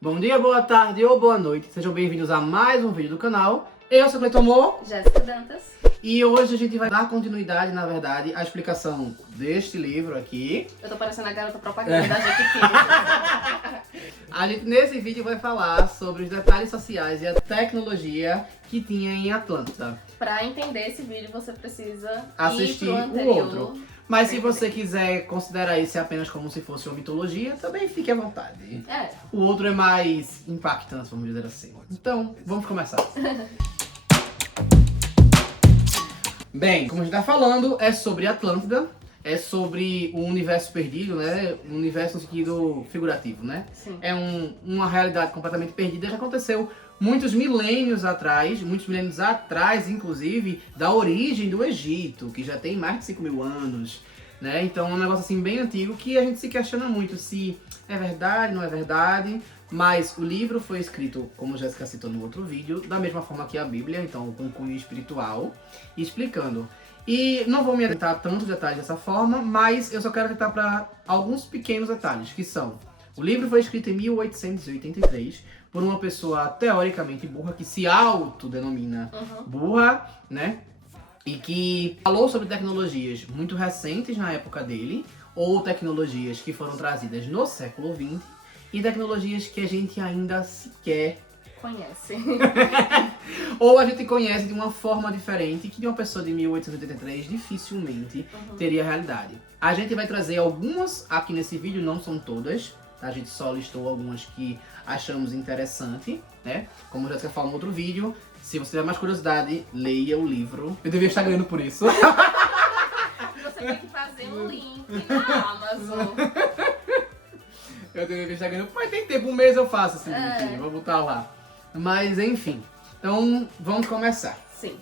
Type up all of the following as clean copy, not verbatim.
Bom dia, boa tarde ou boa noite. Sejam bem-vindos a mais um vídeo do canal. Eu sou Cleiton Mo. Jéssica Dantas. E hoje a gente vai dar continuidade, na verdade, à explicação deste livro aqui. Eu tô parecendo a garota propaganda da Jequiti. A gente, nesse vídeo, vai falar sobre os detalhes sociais e a tecnologia que tinha em Atlântida. Pra entender esse vídeo, você precisa Assistir ir pro o anterior. outro. Mas se você quiser considerar esse apenas como se fosse uma mitologia, também fique à vontade. É. O outro é mais impactante, vamos dizer assim. Então, vamos começar. Bem, como a gente tá falando, é sobre Atlântida, é sobre o universo perdido, né? O universo no sentido figurativo, né? Sim. É uma realidade completamente perdida que aconteceu muitos milênios atrás, inclusive, da origem do Egito, que já tem mais de 5 mil anos, né? Então é um negócio assim bem antigo que a gente se questiona muito se é verdade, não é verdade. Mas o livro foi escrito, como a Jéssica citou no outro vídeo, da mesma forma que a Bíblia, então com cunho espiritual, explicando. E não vou me atentar a tantos detalhes dessa forma, mas eu só quero atentar para alguns pequenos detalhes, que são: o livro foi escrito em 1883 por uma pessoa teoricamente burra, que se autodenomina burra, né? E que falou sobre tecnologias muito recentes na época dele, ou tecnologias que foram trazidas no século XX, e tecnologias que a gente ainda sequer Conhece. ou a gente conhece de uma forma diferente, que de uma pessoa de 1883 dificilmente teria realidade. A gente vai trazer algumas aqui nesse vídeo, não são todas, tá? A gente só listou algumas que achamos interessante, né? Como a Jéssica falou no outro vídeo, se você tiver mais curiosidade, leia o livro. Eu devia estar ganhando por isso. Você tem que fazer um link na Amazon. Eu devia estar ganhando, mas tem tempo, um mês eu faço esse É. link, vou botar lá. Mas enfim, então vamos começar. Sim.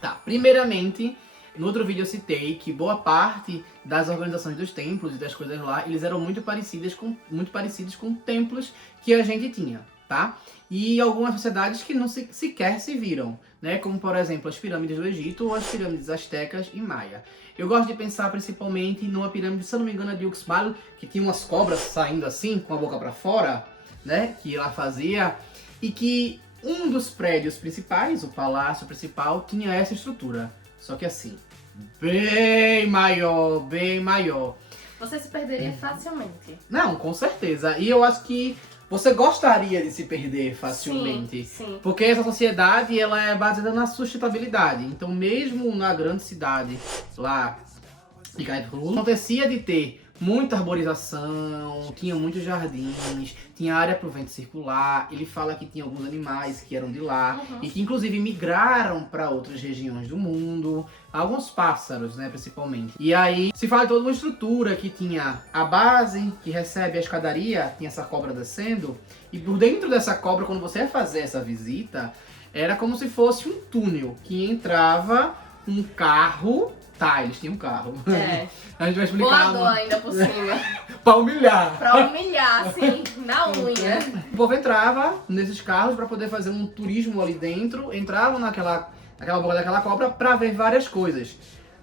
Tá, primeiramente, no outro vídeo eu citei que boa parte das organizações dos templos e das coisas lá, eles eram muito parecidos com templos que a gente tinha, tá? E algumas sociedades que não sequer se viram, né? Como, por exemplo, as pirâmides do Egito ou as pirâmides astecas e maia. Eu gosto de pensar principalmente numa pirâmide, se eu não me engano, de Uxmal, que tinha umas cobras saindo assim, com a boca pra fora, né? Que ela fazia. E que um dos prédios principais, o palácio principal, tinha essa estrutura. Só que assim, bem maior, bem maior. Você se perderia facilmente. Não, com certeza. E eu acho que você gostaria de se perder facilmente. Sim. Porque essa sociedade, ela é baseada na sustentabilidade. Então, mesmo na grande cidade, lá de Caetano, acontecia de ter muita arborização, tinha muitos jardins, tinha área para o vento circular. Ele fala que tinha alguns animais que eram de lá e que inclusive migraram para outras regiões do mundo, alguns pássaros, né, principalmente. E aí se fala de toda uma estrutura que tinha a base que recebe a escadaria, tinha essa cobra descendo, e por dentro dessa cobra, quando você ia fazer essa visita, era como se fosse um túnel que entrava um carro. Tá, eles tinham um carro. É. A gente vai explicar. Voador ainda por cima. Pra humilhar. Pra humilhar, assim, na unha. O povo entrava nesses carros pra poder fazer um turismo ali dentro, entravam naquela boca daquela cobra pra ver várias coisas.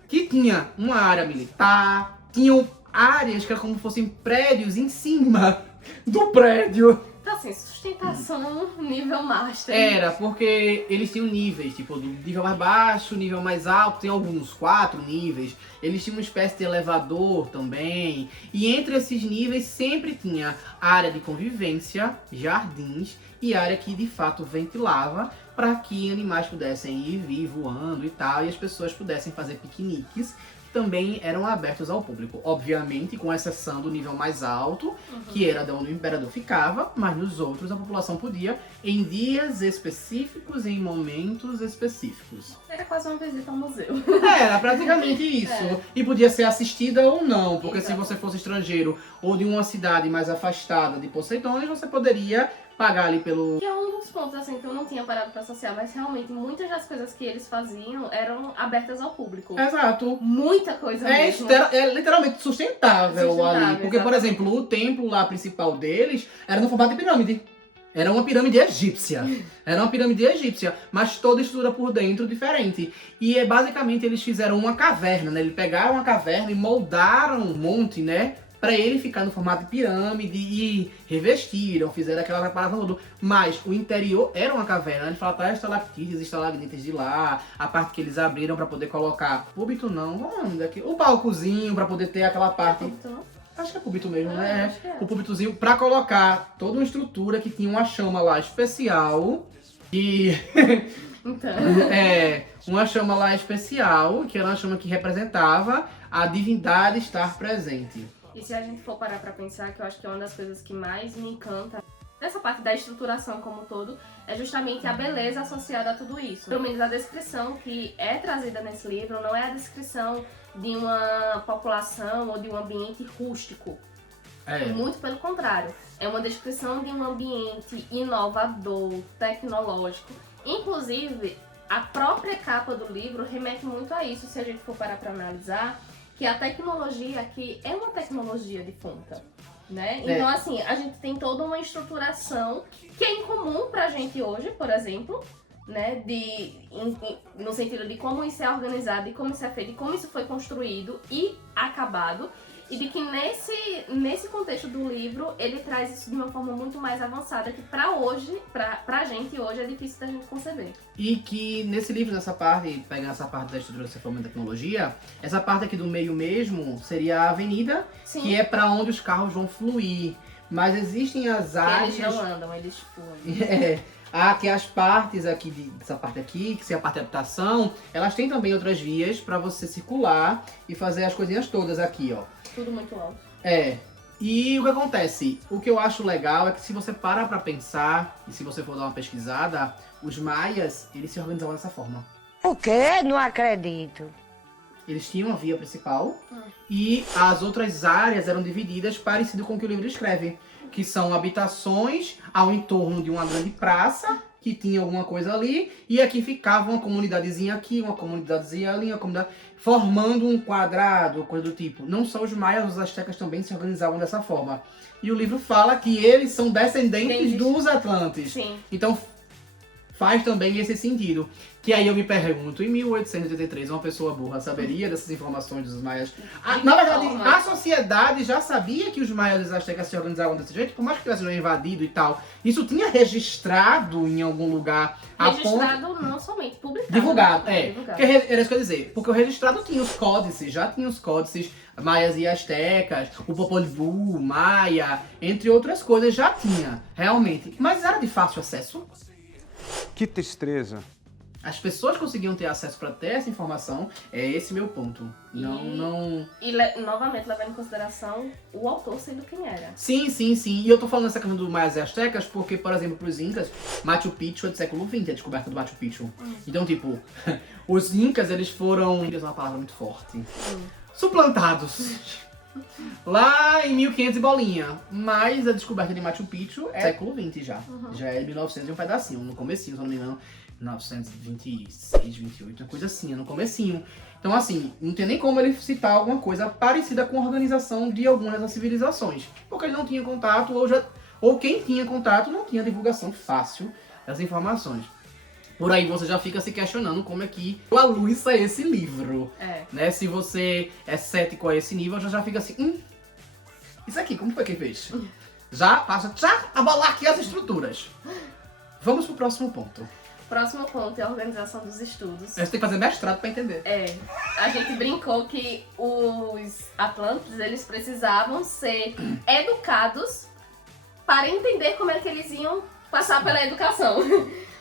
Que tinha uma área militar, tinham áreas que eram como se fossem prédios em cima do prédio. Então assim, sustentação nível master. Era, porque eles tinham níveis, tipo, do nível mais baixo, nível mais alto, tem alguns 4 níveis. Eles tinham uma espécie de elevador também. E entre esses níveis sempre tinha área de convivência, jardins e área que de fato ventilava para que animais pudessem ir e vir voando e tal, e as pessoas pudessem fazer piqueniques. Também eram abertos ao público, obviamente com exceção do nível mais alto, que era de onde o imperador ficava, mas nos outros a população podia em dias específicos, em momentos específicos. Era quase uma visita ao museu. Era praticamente isso. E podia ser assistida ou não, porque Exato. se você fosse estrangeiro ou de uma cidade mais afastada de Poseidon, você poderia pagar ali pelo... Que é um dos pontos, assim, que eu não tinha parado pra associar, mas realmente muitas das coisas que eles faziam eram abertas ao público. Exato. Muita coisa mesmo. É literalmente sustentável ali. Porque, por exatamente. exemplo, o templo lá principal deles era no formato de pirâmide. Era uma pirâmide egípcia. Era uma pirâmide egípcia, mas toda estrutura por dentro diferente. E basicamente eles fizeram uma caverna, né? Eles pegaram uma caverna e moldaram um monte, né? para ele ficar no formato de pirâmide e revestiram, fizeram aquela preparação toda. Mas o interior era uma caverna, ele fala para as estalactites e estalagmites de lá, a parte que eles abriram para poder colocar púlpito não, vamos daqui, o palcozinho para poder ter aquela parte. Acho que é púlpito mesmo, né? O púlpitozinho para colocar toda uma estrutura que tinha uma chama lá especial e Então. uma chama lá especial, que era uma chama que representava a divindade estar presente. E se a gente for parar pra pensar, que eu acho que é uma das coisas que mais me encanta nessa parte da estruturação como um todo, é justamente a beleza associada a tudo isso. Pelo menos a descrição que é trazida nesse livro não é a descrição de uma população ou de um ambiente rústico. Muito pelo contrário. É uma descrição de um ambiente inovador, tecnológico. Inclusive, a própria capa do livro remete muito a isso, se a gente for parar pra analisar, que a tecnologia aqui é uma tecnologia de ponta, né? Então, assim, a gente tem toda uma estruturação que é incomum pra gente hoje, por exemplo, né? No sentido de como isso é organizado, de como isso é feito, de como isso foi construído e acabado. E de que nesse contexto do livro, ele traz isso de uma forma muito mais avançada, que pra gente hoje é difícil da gente conceber. E que nesse livro, nessa parte, pegando essa parte da estrutura dessa forma de tecnologia, essa parte aqui do meio mesmo seria a avenida, Sim. que é para onde os carros vão fluir. Mas existem as áreas... Eles não andam, eles fluem. Que as partes aqui, dessa parte aqui, que é a parte de habitação, elas têm também outras vias para você circular e fazer as coisinhas todas aqui, ó. Tudo muito alto. E o que acontece? O que eu acho legal é que se você para pra pensar, e se você for dar uma pesquisada, os maias, eles se organizavam dessa forma. O quê? Não acredito. Eles tinham a via principal e as outras áreas eram divididas parecido com o que o livro escreve, que são habitações ao entorno de uma grande praça, que tinha alguma coisa ali, e aqui ficava uma comunidadezinha aqui, uma comunidadezinha ali, uma comunidade, formando um quadrado, coisa do tipo. Não só os maias, os astecas também se organizavam dessa forma. E o livro fala que eles são descendentes dos Atlantes. Sim. Então faz também esse sentido. Que aí eu me pergunto, em 1883, uma pessoa burra saberia dessas informações dos maias? Na verdade, a sociedade já sabia que os maias e os astecas se organizavam desse jeito, por mais que tivessem invadido e tal. Isso tinha registrado em algum lugar. Registrado não somente, publicado. Divulgado, Divulgado. Porque era isso que eu ia dizer. Porque o registrado tinha os códices, já tinha os códices maias e astecas, o Popol Vuh, maia, entre outras coisas, já tinha, realmente. Mas era de fácil acesso. Que tristeza. As pessoas conseguiam ter acesso para ter essa informação, é esse meu ponto. E novamente, levando em consideração o autor sendo quem era. Sim. E eu tô falando essa questão do maias e astecas porque, por exemplo, pros incas, Machu Picchu é do século XX, a descoberta do Machu Picchu. Então, tipo, os incas, eles foram... Vou usar uma palavra muito forte. Suplantados. Lá em 1500 e bolinha. Mas a descoberta de Machu Picchu é século XX já. Já é 1900 e um pedacinho, no comecinho, se eu não me engano. 1926, 28, uma coisa assim, no comecinho. Então, assim, não tem nem como ele citar alguma coisa parecida com a organização de algumas dessas civilizações. Porque ele não tinha contato, ou quem tinha contato não tinha divulgação fácil das informações. Por aí você já fica se questionando como é que a luz sai esse livro. Né? Se você é cético a esse nível, já fica assim, isso aqui, como foi que fez? Já passa a abalar aqui as estruturas. Vamos pro próximo ponto. Próximo ponto é a organização dos estudos. Você tem que fazer mestrado pra entender. A gente brincou que os Atlantes, eles precisavam ser educados para entender como é que eles iam passar pela educação.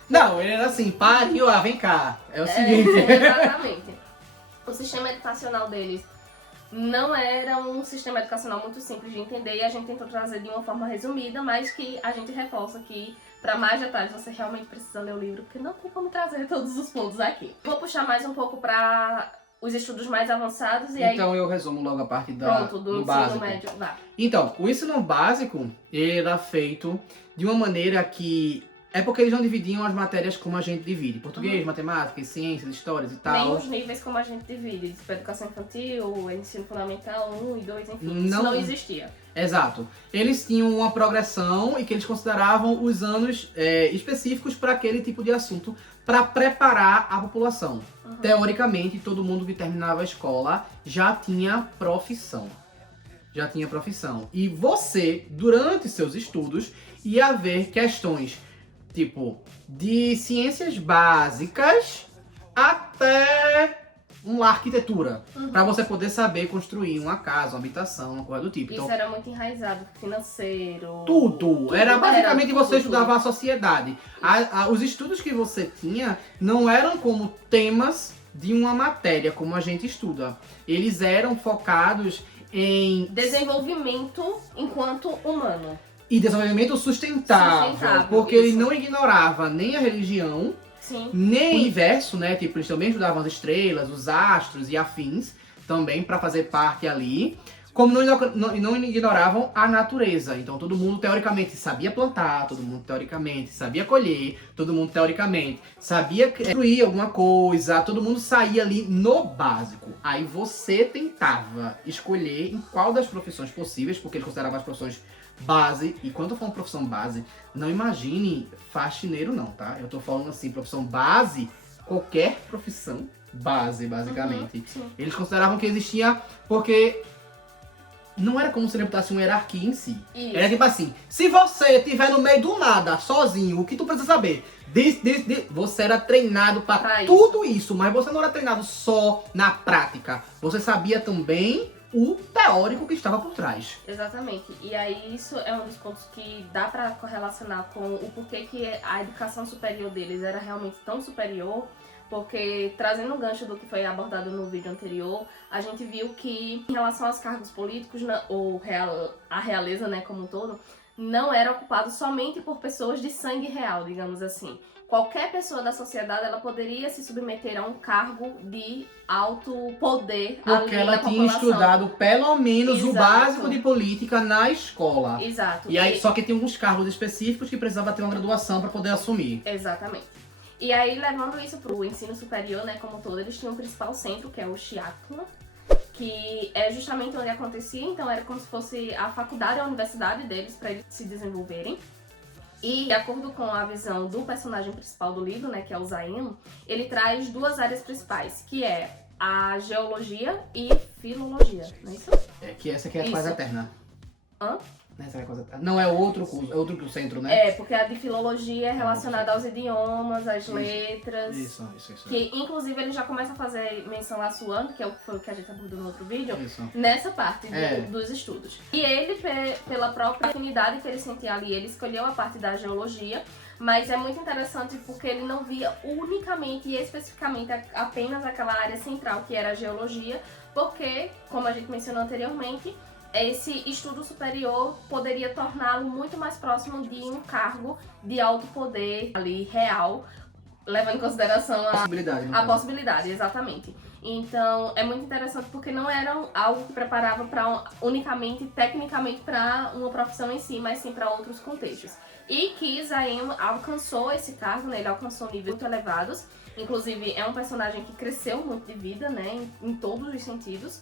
Não, ele era assim, pare, vem cá. É o seguinte. Exatamente. O sistema educacional deles não era um sistema educacional muito simples de entender e a gente tentou trazer de uma forma resumida, mas que a gente reforça que para mais detalhes você realmente precisa ler o livro, porque não tem como trazer todos os pontos aqui. Vou puxar mais um pouco para os estudos mais avançados e então eu resumo logo a parte do ensino básico. médio. Vá. Então, o ensino básico era feito de uma maneira que... É porque eles não dividiam as matérias como a gente divide. Português, matemática, ciências, histórias e tal. Nem os níveis como a gente divide. Tipo, educação infantil, ensino fundamental, 1 e 2, enfim. Isso não existia. Exato. Eles tinham uma progressão e que eles consideravam os anos específicos para aquele tipo de assunto para preparar a população. Teoricamente, todo mundo que terminava a escola já tinha profissão. já tinha profissão. E você, durante seus estudos, ia ver questões, tipo, de ciências básicas até uma arquitetura. Pra você poder saber construir uma casa, uma habitação, uma coisa do tipo. Isso Então, era muito enraizado, financeiro... tudo. Era basicamente tudo, você estudava a sociedade. Os estudos que você tinha não eram como temas de uma matéria, como a gente estuda. Eles eram focados em Desenvolvimento enquanto humano. e desenvolvimento sustentável, porque isso. ele não ignorava nem a religião, Sim. nem o universo, né? Tipo, eles também estudavam as estrelas, os astros e afins, também para fazer parte ali. Como não ignoravam a natureza. Então todo mundo teoricamente sabia plantar, todo mundo teoricamente sabia colher, todo mundo teoricamente sabia construir alguma coisa, todo mundo saía ali no básico. Aí você tentava escolher em qual das profissões possíveis, porque eles consideravam as profissões base, e quando eu falo profissão base, não imagine faxineiro não, tá? Eu tô falando assim, profissão base, qualquer profissão base, basicamente. Sim. Eles consideravam que existia, porque não era como se ele botasse uma hierarquia em si. Isso. Era tipo assim, se você estiver no meio do nada, sozinho, o que tu precisa saber? Você era treinado para tudo isso, mas você não era treinado só na prática. Você sabia também o teórico que estava por trás. Exatamente. E aí isso é um dos pontos que dá pra correlacionar com o porquê que a educação superior deles era realmente tão superior, porque trazendo o gancho do que foi abordado no vídeo anterior, a gente viu que em relação aos cargos políticos, ou a realeza, né, como um todo, não era ocupado somente por pessoas de sangue real, digamos assim. Qualquer pessoa da sociedade, ela poderia se submeter a um cargo de alto poder Porque ali ela na tinha população. estudado pelo menos o Exato. básico de política na escola. Exato. E aí, só que tem alguns cargos específicos que precisava ter uma graduação para poder assumir. Exatamente. E aí, levando isso pro ensino superior, né, como um todo, eles tinham um principal centro, que é o Shiatula, que é justamente onde acontecia, então era como se fosse a faculdade, a universidade deles, para eles se desenvolverem. E, de acordo com a visão do personagem principal do livro, né, que é o Zayn, ele traz duas áreas principais, que é a geologia e filologia, não é isso? É que essa aqui é a Isso. quase eterna. Hã? Essa é a quase eterna. Não, é outro curso, é outro que o centro, né? É, porque a de filologia é relacionada aos idiomas, às letras. Isso. Que, inclusive, ele já começa a fazer menção a Suan, que foi o que a gente abordou no outro vídeo, Isso. nessa parte É. dos estudos. E ele, pela própria afinidade que ele sentia ali, ele escolheu a parte da geologia, mas é muito interessante porque ele não via unicamente e especificamente apenas aquela área central, que era a geologia, porque, como a gente mencionou anteriormente, esse estudo superior poderia torná-lo muito mais próximo de um cargo de alto poder ali, real, levando em consideração Possibilidade. no a caso. possibilidade, exatamente. Então, é muito interessante porque não era algo que preparava unicamente, tecnicamente, para uma profissão em si, mas sim para outros contextos. E que Zayn alcançou esse cargo, né? Ele alcançou níveis muito elevados. Inclusive, é um personagem que cresceu muito de vida, né? Em todos os sentidos.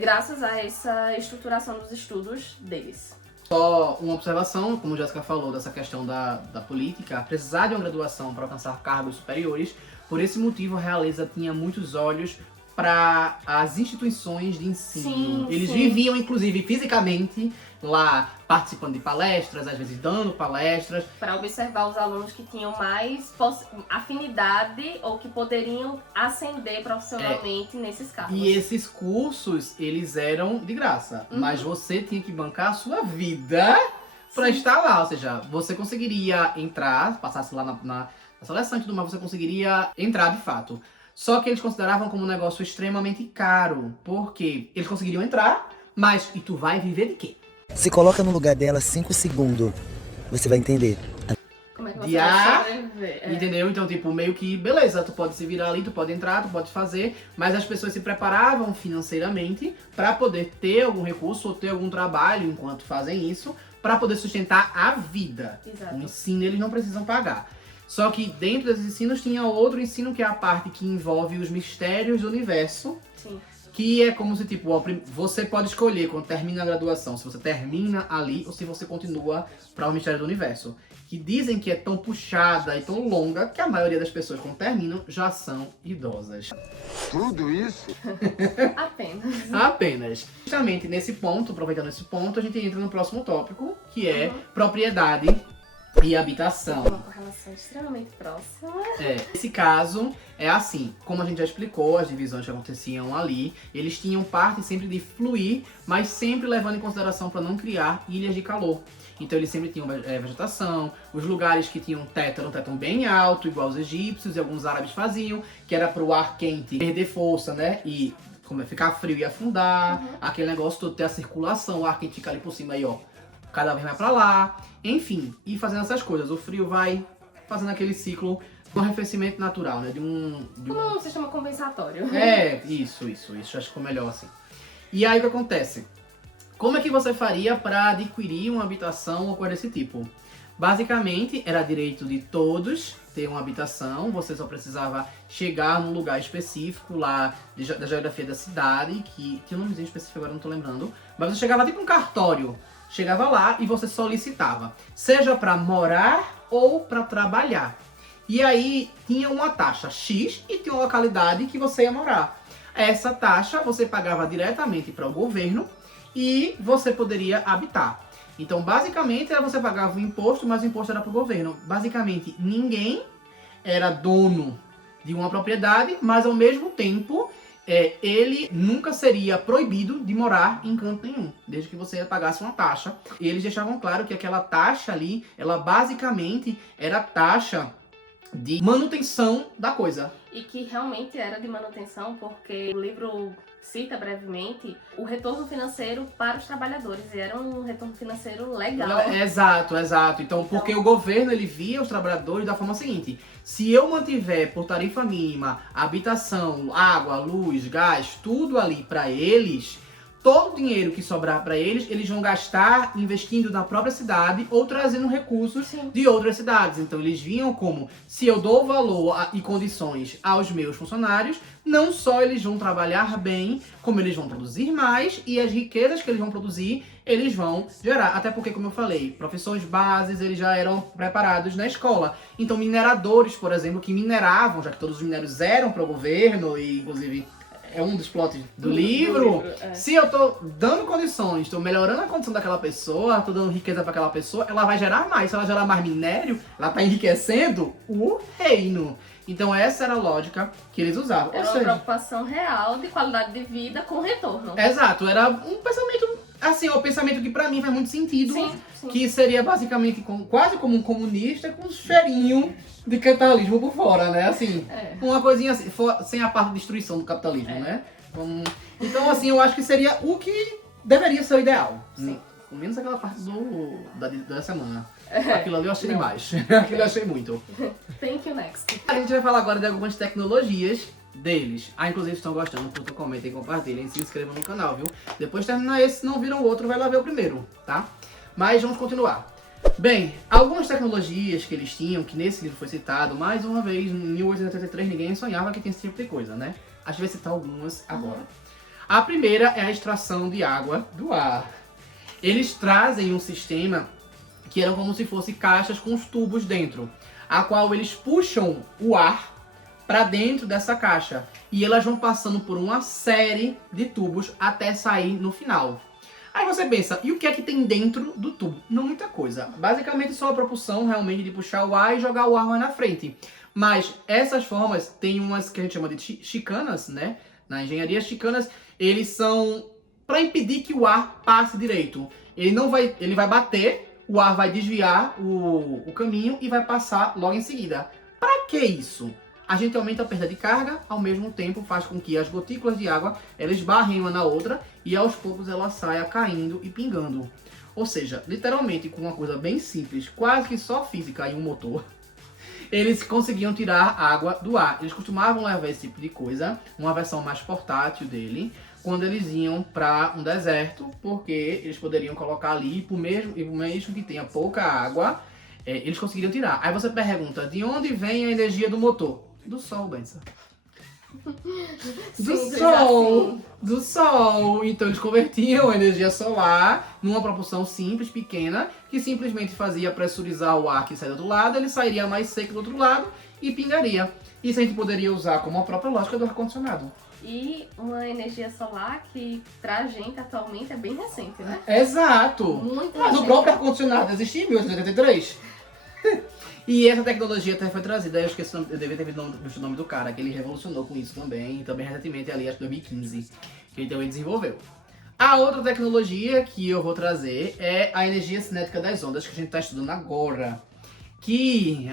Graças a essa estruturação dos estudos deles. Só uma observação, como a Jéssica falou, dessa questão da política, precisar de uma graduação para alcançar cargos superiores. Por esse motivo, a realeza tinha muitos olhos para as instituições de ensino. Sim, Eles sim. viviam, inclusive, fisicamente lá, participando de palestras, às vezes dando palestras. Para observar os alunos que tinham mais afinidade ou que poderiam ascender profissionalmente nesses cargos. E esses cursos, eles eram de graça. Uhum. Mas você tinha que bancar a sua vida para estar lá. Ou seja, você conseguiria entrar, passasse lá na seleção e tudo mais, você conseguiria entrar de fato. Só que eles consideravam como um negócio extremamente caro. Porque eles conseguiriam entrar, mas e tu vai viver de quê? Se coloca no lugar dela 5 segundos, você vai entender. Como é que você De vai ar, sobreviver? Entendeu? Então, tipo, meio que, beleza, tu pode se virar ali, tu pode entrar, tu pode fazer, mas as pessoas se preparavam financeiramente pra poder ter algum recurso ou ter algum trabalho enquanto fazem isso, pra poder sustentar a vida. Exato. O ensino eles não precisam pagar. Só que dentro desses ensinos tinha outro ensino que é a parte que envolve os mistérios do universo, Sim. que é como se, tipo, ó, você pode escolher quando termina a graduação, se você termina ali ou se você continua para o Mistério do Universo. Que dizem que é tão puxada e tão longa que a maioria das pessoas, quando terminam, já são idosas. Tudo isso? Apenas. Apenas. Justamente nesse ponto, aproveitando esse ponto, a gente entra no próximo tópico, que é propriedade e habitação. Uma correlação extremamente próxima. Nesse caso, é assim, como a gente já explicou, as divisões que aconteciam ali, eles tinham parte sempre de fluir, mas sempre levando em consideração para não criar ilhas de calor. Então eles sempre tinham vegetação, os lugares que tinham teto eram um teto bem alto, igual os egípcios e alguns árabes faziam, que era para o ar quente perder força, né, e ficar frio e afundar, aquele negócio todo, ter a circulação, o ar quente fica ali por cima aí, ó, cada vez vai para lá, enfim, e fazendo essas coisas, o frio vai fazendo aquele ciclo de um arrefecimento natural, né, de um sistema compensatório. Isso, acho que ficou melhor assim. E aí o que acontece? Como é que você faria para adquirir uma habitação ou coisa desse tipo? Basicamente, era direito de todos ter uma habitação, você só precisava chegar num lugar específico lá da geografia da cidade, que tinha um nomezinho específico, agora não tô lembrando, mas você chegava tipo um cartório, chegava lá e você solicitava, seja para morar ou para trabalhar. E aí tinha uma taxa X e tinha uma localidade que você ia morar. Essa taxa você pagava diretamente para o governo e você poderia habitar. Então, basicamente, você pagava o imposto, mas o imposto era para o governo. Basicamente, ninguém era dono de uma propriedade, mas ao mesmo tempo, ele nunca seria proibido de morar em canto nenhum, desde que você pagasse uma taxa. E eles deixavam claro que aquela taxa ali, ela basicamente era taxa de manutenção da coisa. E que realmente era de manutenção, porque o livro cita brevemente o retorno financeiro para os trabalhadores, e era um retorno financeiro legal. Exato. Então, porque o governo, ele via os trabalhadores da forma seguinte: se eu mantiver por tarifa mínima habitação, água, luz, gás, tudo ali para eles, todo o dinheiro que sobrar para eles, eles vão gastar investindo na própria cidade ou trazendo recursos de outras cidades. Então eles viam como, se eu dou valor e condições aos meus funcionários, não só eles vão trabalhar bem, como eles vão produzir mais, e as riquezas que eles vão produzir, eles vão gerar. Até porque, como eu falei, profissões bases, eles já eram preparados na escola. Então mineradores, por exemplo, que mineravam, já que todos os minérios eram para o governo, e inclusive é um dos plots do livro. Se eu tô dando condições, tô melhorando a condição daquela pessoa, tô dando riqueza para aquela pessoa, ela vai gerar mais. Se ela gerar mais minério, ela tá enriquecendo o reino. Então essa era a lógica que eles usavam. Era uma preocupação real de qualidade de vida com retorno. Exato, era um pensamento, assim, o pensamento que pra mim faz muito sentido. Sim. Que seria basicamente quase como um comunista com um cheirinho de capitalismo por fora, né? Assim, uma coisinha assim, sem a parte de destruição do capitalismo, né? Então, assim, eu acho que seria o que deveria ser o ideal. Sim. Com menos aquela parte da semana. Aquilo ali eu achei demais. Aquilo eu achei muito. Thank you, next. A gente vai falar agora de algumas tecnologias deles. Inclusive, se estão gostando, curtam, comentem, compartilhem, se inscrevam no canal, viu? Depois de terminar esse, se não viram o outro, vai lá ver o primeiro, tá? Mas vamos continuar. Bem, algumas tecnologias que eles tinham, que nesse livro foi citado, mais uma vez, em 1883 ninguém sonhava que tinha esse tipo de coisa, né? A gente vai citar algumas agora. A primeira é a extração de água do ar. Eles trazem um sistema que eram como se fossem caixas com os tubos dentro, a qual eles puxam o ar para dentro dessa caixa e elas vão passando por uma série de tubos até sair no final. Aí você pensa, e o que é que tem dentro do tubo? Não muita coisa. Basicamente só a propulsão realmente de puxar o ar e jogar o ar mais na frente. Mas essas formas tem umas que a gente chama de chicanas, né? Na engenharia, chicanas, eles são para impedir que o ar passe direito. Ele vai bater, o ar vai desviar o caminho e vai passar logo em seguida. Para que isso? A gente aumenta a perda de carga, ao mesmo tempo faz com que as gotículas de água elas barrem uma na outra e aos poucos ela saia caindo e pingando. Ou seja, literalmente com uma coisa bem simples, quase que só física e um motor, eles conseguiam tirar água do ar. Eles costumavam levar esse tipo de coisa, uma versão mais portátil dele, quando eles iam para um deserto, porque eles poderiam colocar ali, por mesmo que tenha pouca água, eles conseguiriam tirar. Aí você pergunta, de onde vem a energia do motor? Do sol, Benção. do Simples Sol. assim. Do Sol. Então eles convertiam a energia solar numa proporção simples, pequena, que simplesmente fazia pressurizar o ar que sai do outro lado, ele sairia mais seco do outro lado e pingaria. Isso a gente poderia usar como a própria lógica do ar-condicionado. E uma energia solar que pra gente atualmente é bem recente, né? Exato! Muito Mas o recente. próprio ar-condicionado existia em 1883. E essa tecnologia até foi trazida, eu esqueci, eu devia ter visto o nome do cara, que ele revolucionou com isso também, e também recentemente ali, acho que 2015, que ele também desenvolveu. A outra tecnologia que eu vou trazer é a energia cinética das ondas, que a gente está estudando agora. Que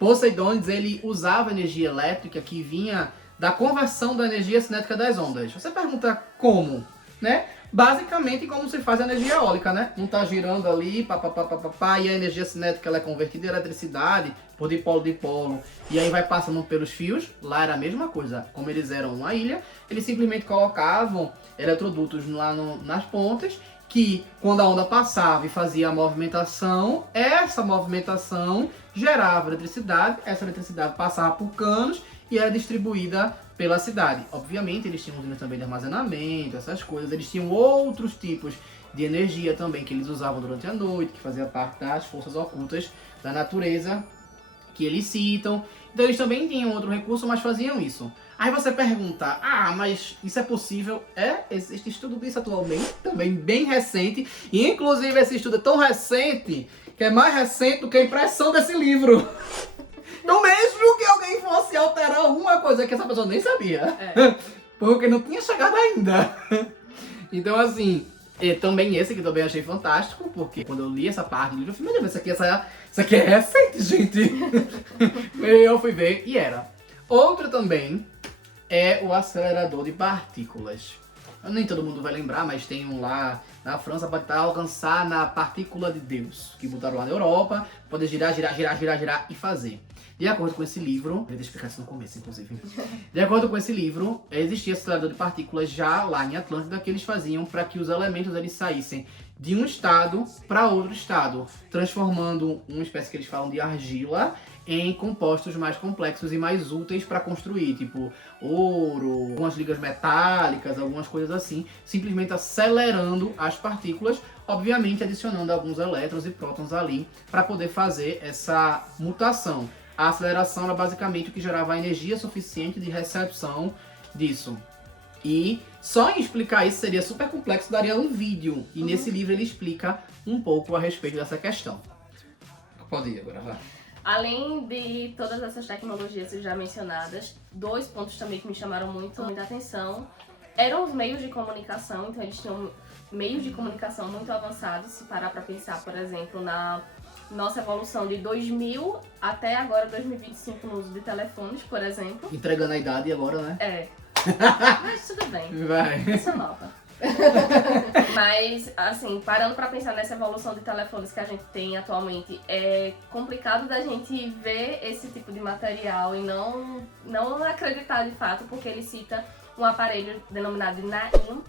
Poseidon, ele usava energia elétrica que vinha da conversão da energia cinética das ondas. Você pergunta como, né? Basicamente como se faz a energia eólica, né? Não tá girando ali, e a energia cinética ela é convertida em eletricidade por dipolo, e aí vai passando pelos fios. Lá era a mesma coisa. Como eles eram uma ilha, eles simplesmente colocavam eletrodutos lá nas pontas, que quando a onda passava e fazia a movimentação, essa movimentação gerava eletricidade, essa eletricidade passava por canos e era distribuída pela cidade. Obviamente eles tinham usinas também de armazenamento, essas coisas, eles tinham outros tipos de energia também que eles usavam durante a noite, que fazia parte das forças ocultas da natureza que eles citam. Então eles também tinham outro recurso, mas faziam isso. Aí você pergunta, mas isso é possível? Existe estudo disso atualmente, também bem recente, e inclusive esse estudo é tão recente, que é mais recente do que a impressão desse livro. Então mesmo que alguém fosse alterar alguma coisa que essa pessoa nem sabia, porque não tinha chegado ainda. Então assim, também esse que também achei fantástico, porque quando eu li essa parte do livro, eu falei, meu Deus, isso aqui é recente, gente. E eu fui ver e era. Outro também é o acelerador de partículas. Nem todo mundo vai lembrar, mas tem um lá na França para alcançar na partícula de Deus, que botaram lá na Europa, poder girar e fazer. De acordo com esse livro, eu vou explicar isso no começo, inclusive. De acordo com esse livro, existia acelerador de partículas já lá em Atlântida que eles faziam para que os elementos eles saíssem de um estado para outro estado, transformando uma espécie que eles falam de argila em compostos mais complexos e mais úteis para construir, tipo ouro, algumas ligas metálicas, algumas coisas assim, simplesmente acelerando as partículas, obviamente adicionando alguns elétrons e prótons ali para poder fazer essa mutação. A aceleração era basicamente o que gerava a energia suficiente de recepção disso. E só em explicar isso seria super complexo, daria um vídeo. E nesse livro ele explica um pouco a respeito dessa questão. Pode ir agora, vai. Além de todas essas tecnologias já mencionadas, dois pontos também que me chamaram muita atenção eram os meios de comunicação. Então eles tinham meios de comunicação muito avançados. Se parar para pensar, por exemplo, na nossa evolução de 2000 até agora 2025 no uso de telefones, por exemplo. Entregando a idade agora, né? Mas tudo bem. Vai. Isso é nova. Mas, assim, parando pra pensar nessa evolução de telefones que a gente tem atualmente, é complicado da gente ver esse tipo de material e não acreditar de fato, porque ele cita um aparelho denominado Naim,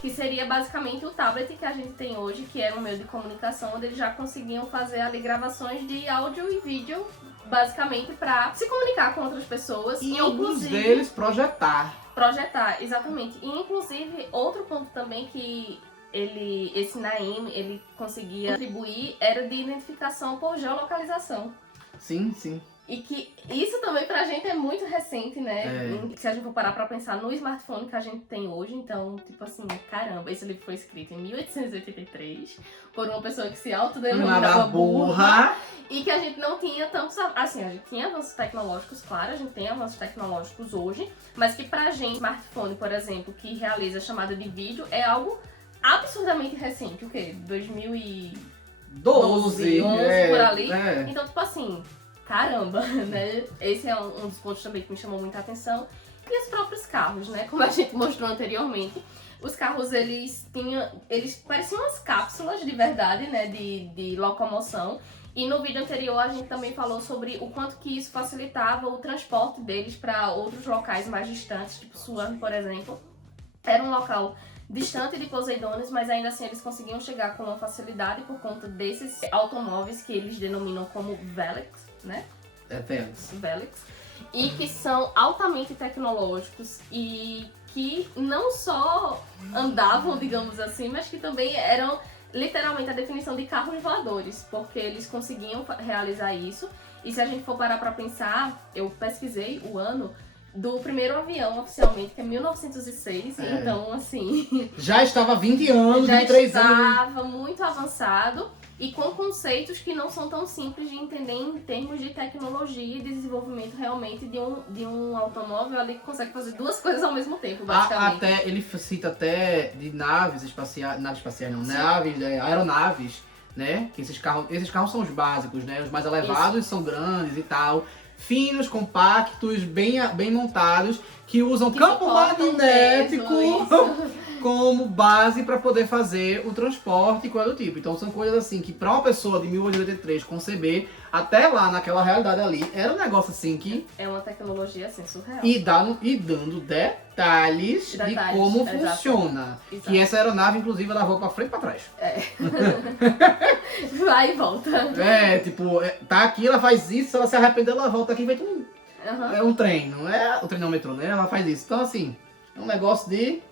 que seria basicamente o tablet que a gente tem hoje, que era um meio de comunicação onde eles já conseguiam fazer ali gravações de áudio e vídeo, basicamente pra se comunicar com outras pessoas. E alguns deles projetar. Projetar, exatamente. E inclusive, outro ponto também que esse Naim, ele conseguia contribuir era de identificação por geolocalização. Sim, sim. E que isso também pra gente é muito recente, né? Se a gente for parar pra pensar no smartphone que a gente tem hoje, então, tipo assim, caramba, esse livro foi escrito em 1883 por uma pessoa que se autodenominava burra e que a gente não tinha tantos, assim, a gente tinha avanços tecnológicos, claro, a gente tem avanços tecnológicos hoje, mas que pra gente, smartphone, por exemplo, que realiza a chamada de vídeo, é algo absurdamente recente, o quê? 2012, 11 por ali. Então, tipo assim, caramba, né? Esse é um dos pontos também que me chamou muita atenção. E os próprios carros, né? Como a gente mostrou anteriormente, os carros, eles pareciam umas cápsulas de verdade, né? De locomoção. E no vídeo anterior a gente também falou sobre o quanto que isso facilitava o transporte deles para outros locais mais distantes, tipo Suan, por exemplo. Era um local distante de Poseidones, mas ainda assim eles conseguiam chegar com uma facilidade por conta desses automóveis que eles denominam como Velex, né? Velex. Velex. e que são altamente tecnológicos e que não só andavam, digamos assim, mas que também eram literalmente a definição de carros voadores, porque eles conseguiam realizar isso. E se a gente for parar pra pensar, eu pesquisei o ano do primeiro avião oficialmente, que é 1906, então assim... Já estava há 20 anos, já 23 anos. estava muito avançado e com conceitos que não são tão simples de entender em termos de tecnologia e desenvolvimento realmente de um automóvel ali que consegue fazer duas coisas ao mesmo tempo, basicamente. Ele cita até de naves espaciais não, naves, aeronaves, né? Que esses carros são os básicos, né? Os mais elevados são grandes e tal. Finos, compactos, bem montados, que usam campo magnético como base para poder fazer o transporte e coisa do tipo. Então são coisas assim que para uma pessoa de 1883 conceber, até lá naquela realidade ali, era um negócio assim que... É uma tecnologia assim surreal. E dando detalhes de como funciona. Exato. Que essa aeronave, inclusive, ela voa pra frente e pra trás. Vai e volta. Tá aqui, ela faz isso, se ela se arrepender, ela volta aqui e vai é um trem, não é o trem não metrô, né? Ela faz isso. Então, assim, é um negócio de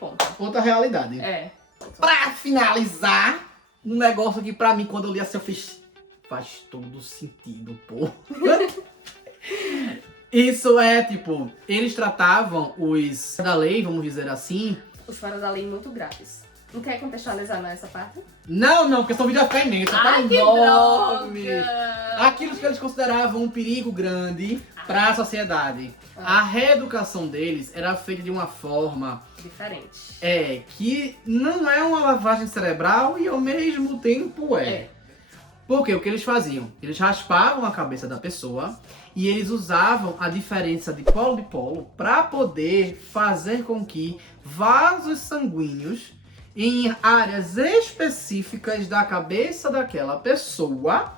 ponta. Outra realidade. Pra finalizar, um negócio que pra mim, quando eu li assim, eu fiz... Faz todo sentido, pô. Isso eles tratavam os da lei, vamos dizer assim... Os fora da lei muito graves. Não quer contextualizar nessa parte? Não, porque são vídeos ofendentes. Ai, que droga! Aquilo que eles consideravam um perigo grande para a sociedade. A reeducação deles era feita de uma forma... diferente. Que não é uma lavagem cerebral e ao mesmo tempo Porque o que eles faziam? Eles raspavam a cabeça da pessoa e eles usavam a diferença de polo para poder fazer com que vasos sanguíneos em áreas específicas da cabeça daquela pessoa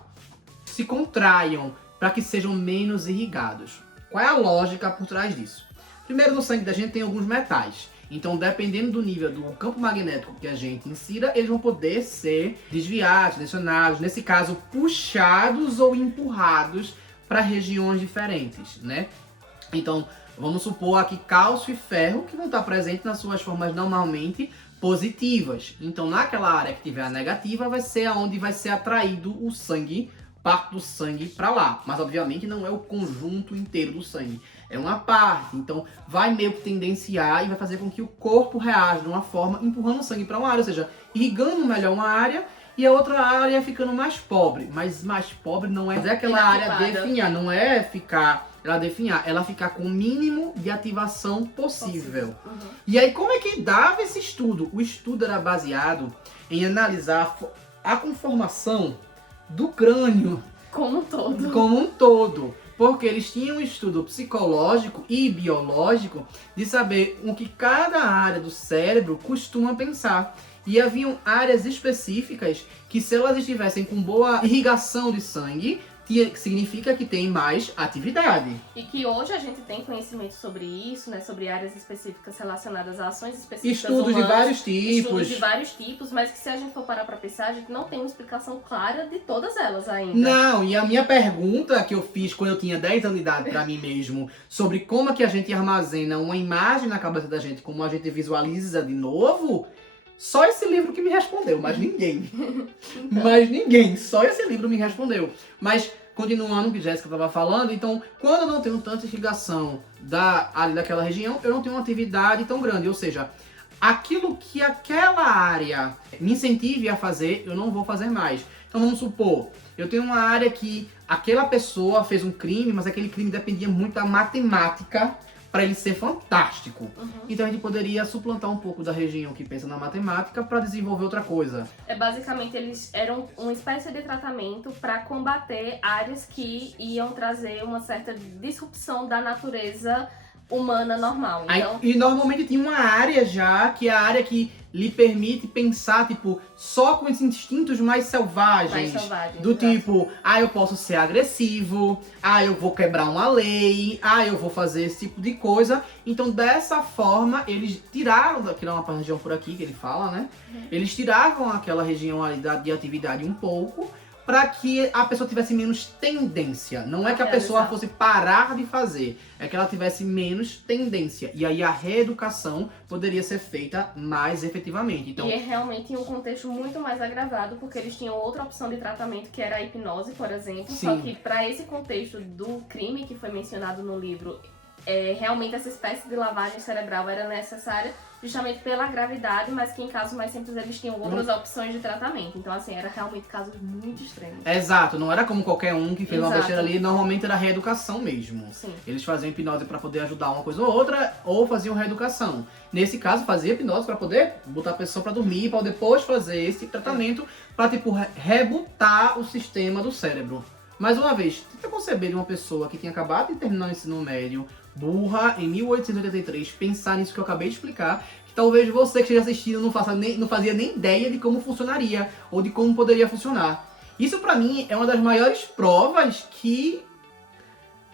se contraiam para que sejam menos irrigados. Qual é a lógica por trás disso? Primeiro, no sangue da gente tem alguns metais. Então, dependendo do nível do campo magnético que a gente insira, eles vão poder ser desviados, direcionados, nesse caso, puxados ou empurrados para regiões diferentes, né? Então, vamos supor aqui cálcio e ferro, que vão estar presentes nas suas formas normalmente positivas. Então, naquela área que tiver a negativa, vai ser aonde vai ser atraído o sangue, parte do sangue para lá. Mas, obviamente, não é o conjunto inteiro do sangue. É uma parte, então vai meio que tendenciar e vai fazer com que o corpo reaja de uma forma empurrando o sangue para uma área, ou seja, irrigando melhor uma área e a outra área ficando mais pobre. Mas mais pobre não é aquela área definhar, não é ficar ela definhar, ela ficar com o mínimo de ativação possível. E aí como é que dava esse estudo? O estudo era baseado em analisar a conformação do crânio como um todo. Porque eles tinham um estudo psicológico e biológico de saber o que cada área do cérebro costuma pensar. E haviam áreas específicas que, se elas estivessem com boa irrigação de sangue, significa que tem mais atividade. E que hoje a gente tem conhecimento sobre isso, né? Sobre áreas específicas relacionadas a ações específicas Estudos humanas, de vários tipos. Estudos de vários tipos, mas que se a gente for parar pra pensar, a gente não tem uma explicação clara de todas elas ainda. Não, e a minha pergunta que eu fiz quando eu tinha 10 anos de idade pra mim mesmo, sobre como é que a gente armazena uma imagem na cabeça da gente, como a gente visualiza de novo... Só esse livro que me respondeu, mas ninguém. Só esse livro me respondeu. Mas, continuando o que a Jéssica estava falando, então, quando eu não tenho tanta irrigação ali daquela região, eu não tenho uma atividade tão grande. Ou seja, aquilo que aquela área me incentive a fazer, eu não vou fazer mais. Então, vamos supor, eu tenho uma área que aquela pessoa fez um crime, mas aquele crime dependia muito da matemática para ele ser fantástico. Então a gente poderia suplantar um pouco da região que pensa na matemática para desenvolver outra coisa. Basicamente, eles eram uma espécie de tratamento para combater áreas que iam trazer uma certa disrupção da natureza humana normal. Então... E normalmente tinha uma área já, que é a área que lhe permite pensar, tipo, só com esses instintos mais selvagens. Do exato. Tipo, eu posso ser agressivo, eu vou quebrar uma lei, eu vou fazer esse tipo de coisa. Então, dessa forma, eles tiraram, que é uma região por aqui que ele fala, né? Eles tiravam aquela região ali de atividade um pouco, para que a pessoa tivesse menos tendência. Não é que a pessoa fosse parar de fazer, é que ela tivesse menos tendência. E aí a reeducação poderia ser feita mais efetivamente. Então, e é realmente em um contexto muito mais agravado, porque eles tinham outra opção de tratamento, que era a hipnose, por exemplo. Sim. Só que para esse contexto do crime que foi mencionado no livro, realmente essa espécie de lavagem cerebral era necessária justamente pela gravidade, mas que em casos mais simples eles tinham outras opções de tratamento. Então, assim, era realmente casos muito extremos. exato, não era como qualquer um que fez uma Exato. besteira ali, normalmente era reeducação mesmo. Sim. Eles faziam hipnose para poder ajudar uma coisa ou outra, ou faziam reeducação. Nesse caso, fazia hipnose para poder botar a pessoa para dormir, para depois fazer esse tratamento para tipo rebutar o sistema do cérebro. Mais uma vez, tenta conceber de uma pessoa que tinha acabado de terminar o ensino médio, burra, em 1883, pensar nisso que eu acabei de explicar, que talvez você que esteja assistindo não fazia nem ideia de como funcionaria, ou de como poderia funcionar. Isso pra mim é uma das maiores provas que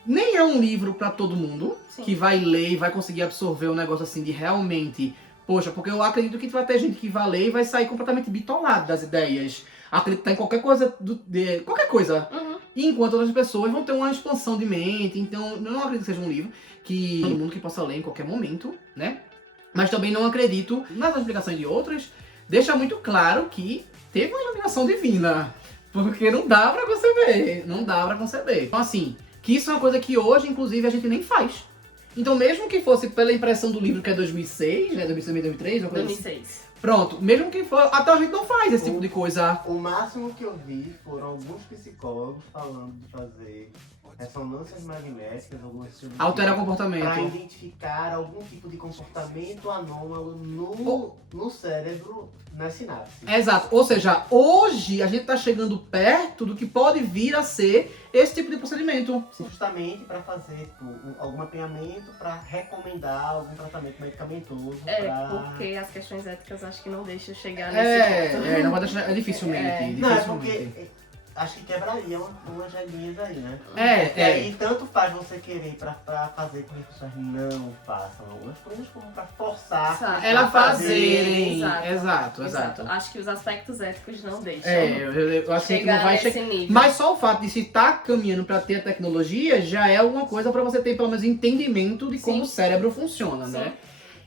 nem é um livro pra todo mundo, Sim. que vai ler e vai conseguir absorver um negócio assim de realmente... Poxa, porque eu acredito que vai ter gente que vai ler e vai sair completamente bitolado das ideias, acreditar em qualquer coisa, qualquer coisa. Uhum. Enquanto outras pessoas vão ter uma expansão de mente. Então, eu não acredito que seja um livro que todo mundo que possa ler em qualquer momento, né? Mas também não acredito nas explicações de outras. Deixa muito claro que teve uma iluminação divina. Porque não dá pra conceber. Não dá pra conceber. Então, assim, que isso é uma coisa que hoje, inclusive, a gente nem faz. Então, mesmo que fosse pela impressão do livro, que é 2006, né? 2006, 2003, uma coisa 2006. assim. Pronto, mesmo que for, até a gente não faz esse tipo de coisa. O máximo que eu vi foram alguns psicólogos falando de fazer ressonâncias magnéticas, alguns tipos Alterar para comportamento. identificar algum tipo de comportamento anômalo no cérebro, nas sinapses. Exato. Ou seja, hoje a gente tá chegando perto do que pode vir a ser esse tipo de procedimento. Justamente para fazer tipo, algum mapeamento, para recomendar algum tratamento medicamentoso. Porque as questões éticas acho que não deixam chegar nesse ponto. Não vai deixar. Dificilmente. Não, é dificilmente. porque acho que quebraria umas regrinhas aí, né? E É. aí tanto faz você querer pra fazer com que as pessoas não façam algumas coisas, como pra forçar Sabe. Ela a fazerem. Exato. Exato. Acho que os aspectos éticos não deixam Eu acho que chegar não vai nesse chegar. nível. Mas só o fato de se estar caminhando pra ter a tecnologia já é alguma coisa pra você ter pelo menos entendimento de como Sim. o cérebro funciona, Sim. né?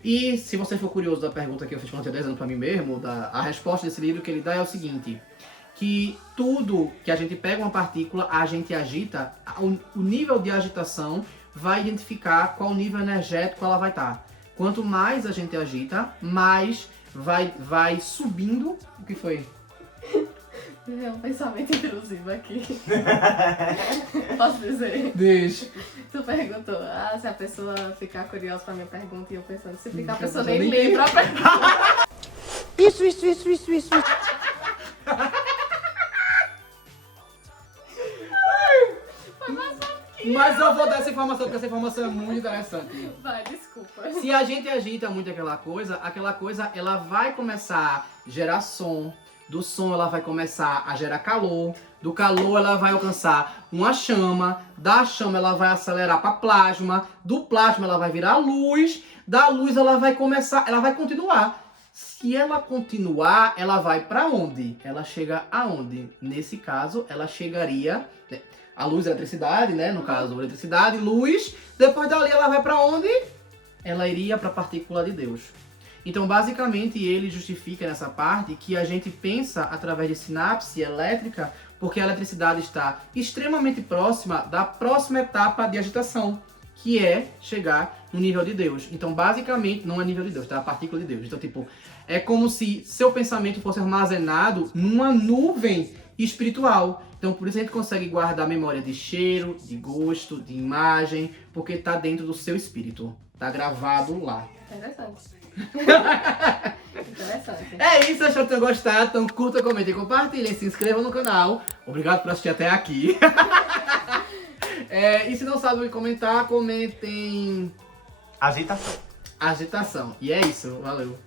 E se você for curioso da pergunta que eu fiz quando eu tinha 10 anos pra mim mesmo, a resposta desse livro que ele dá é o seguinte: que tudo que a gente pega uma partícula, a gente agita, o nível de agitação vai identificar qual nível energético ela vai estar. Quanto mais a gente agita, mais vai subindo. O que foi? É um pensamento intrusivo aqui. Posso dizer? Deixa. Tu perguntou, se a pessoa ficar curiosa pra minha pergunta, e eu pensando, se ficar a Não pessoa quer nem dizer nem lembra a pergunta. Isso. Mas eu vou dar essa informação, porque essa informação é muito interessante. Vai, desculpa. Se a gente agita muito aquela coisa ela vai começar a gerar som. Do som ela vai começar a gerar calor. Do calor ela vai alcançar uma chama. Da chama ela vai acelerar para plasma. Do plasma ela vai virar luz. Da luz ela vai continuar. Se ela continuar, ela vai para onde? Ela chega aonde? Nesse caso, ela chegaria... A luz, a eletricidade, né? No caso, eletricidade, luz. Depois dali ela vai para onde? Ela iria para a partícula de Deus. Então, basicamente, ele justifica nessa parte que a gente pensa através de sinapse elétrica, porque a eletricidade está extremamente próxima da próxima etapa de agitação, que é chegar no nível de Deus. Então, basicamente, não é nível de Deus, tá? A partícula de Deus. Então, tipo, é como se seu pensamento fosse armazenado numa nuvem espiritual. Então, por isso a gente consegue guardar memória de cheiro, de gosto, de imagem, porque tá dentro do seu espírito. Tá gravado lá. Interessante. Interessante. É isso, espero que tenham gostado. Então curta, comentem, compartilhem, se inscrevam no canal. Obrigado por assistir até aqui. E se não sabem comentar, comentem Agitação. agitação. E é isso, valeu.